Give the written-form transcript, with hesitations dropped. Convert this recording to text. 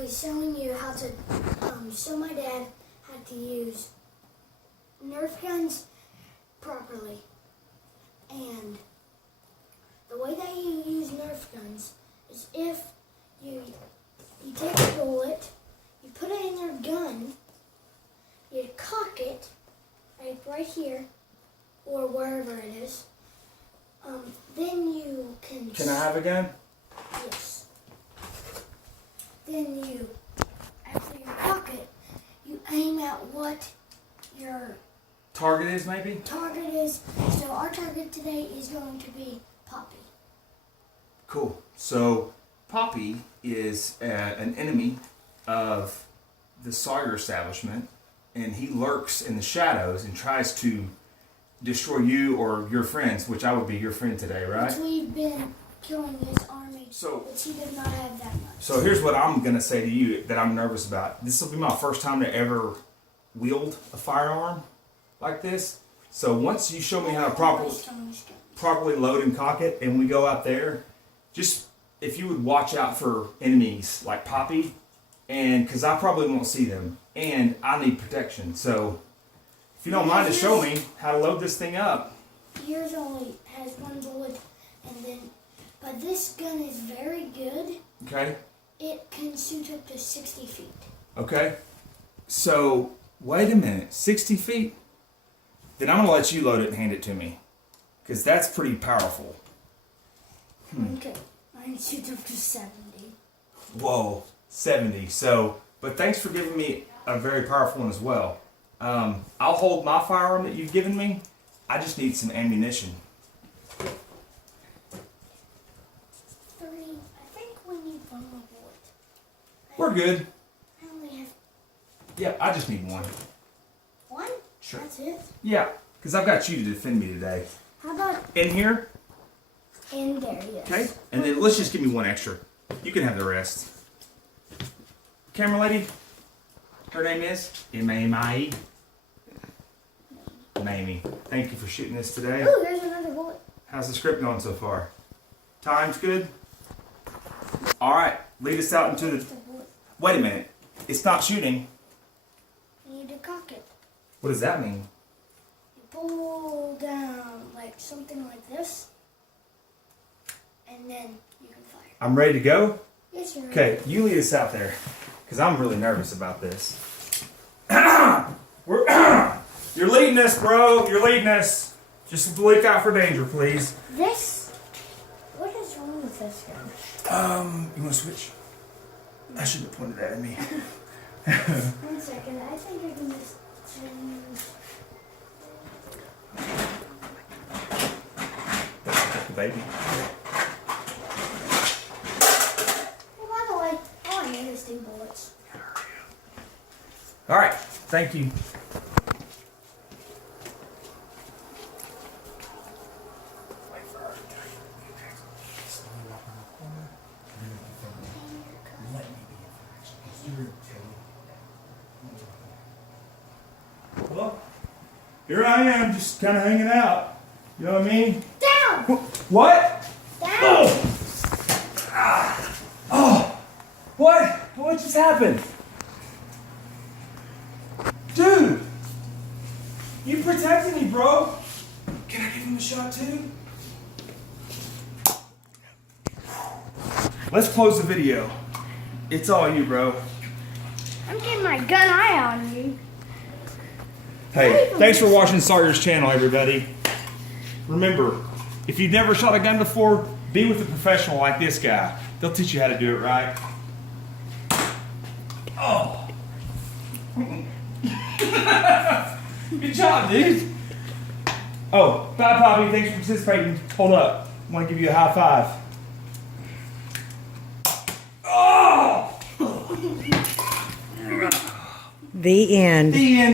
be showing you how to show my dad how to use Nerf guns properly. And the way that you use Nerf guns is if you take a bullet, you put it in your gun, you cock it right here or wherever it is. Then you can. Can I have a gun? Yes. Then after you cock it, you aim at what your Target is maybe? target is. So our target today is going to be Poppy. Cool. So Poppy is an enemy of the Sawyer establishment, and he lurks in the shadows and tries to destroy you or your friends, which I would be your friend today, right? Which we've been killing his army, So- which he does not have that much. So here's what I'm going to say to you that I'm nervous about. This will be my first time to ever wield a firearm like this. So once you show me how to properly load and cock it, and we go out there, just if you would watch out for enemies like Poppy, and because I probably won't see them, and I need protection. So if you don't mind to show me how to load this thing up. Yours only has one bullet, but this gun is very good. Okay. It can shoot up to 60 feet. Okay. So wait a minute, 60 feet? Then I'm gonna let you load it and hand it to me, because that's pretty powerful. Okay, mine shoots up to 70. Whoa, 70. So, but thanks for giving me a very powerful one as well. I'll hold my firearm that you've given me. I just need some ammunition. 30. I think we need one more bullet. We're good. I only have Yeah, I just need one. one. Sure. That's it. Yeah, because I've got you to defend me today. How about In here? in there? Yes. Okay. And then let's just give me one extra. You can have the rest. Camera lady? Her name is? M-A-M-I-E? Mamie. Thank you for shooting this today. Ooh, there's another bullet. How's the script going so far? Time's good? Alright, lead us out into There's the... the bullet. Wait a minute. It's not shooting. You need to cock it. What does that mean? You pull down like something like this, and then you can fire. I'm ready to go? Yes, sir. Okay, you lead us out there, because I'm really nervous about this. You're leading us, bro. You're leading us. Just look out for danger, please. This. What is wrong with this gun? You want to switch? I shouldn't have pointed that at me. 1 second. I think I can just change. The baby. Oh, by the way, all I need is 2 bullets. All right, thank you. Well, here I am, just kind of hanging out. You know what I mean? Down! What? Down! Oh! Ah. Oh! What? What just happened? Dude! You protected me, bro! Can I give him a shot too? Let's close the video. It's all you, bro. I'm getting my gun eye on you. Hey, thanks for watching Sawyer's channel, everybody. Remember, if you've never shot a gun before, be with a professional like this guy. They'll teach you how to do it right. Oh. Good job, dude. Oh, bye, Poppy. Thanks for participating. Hold up. I want to give you a high five. Oh! The end. The end.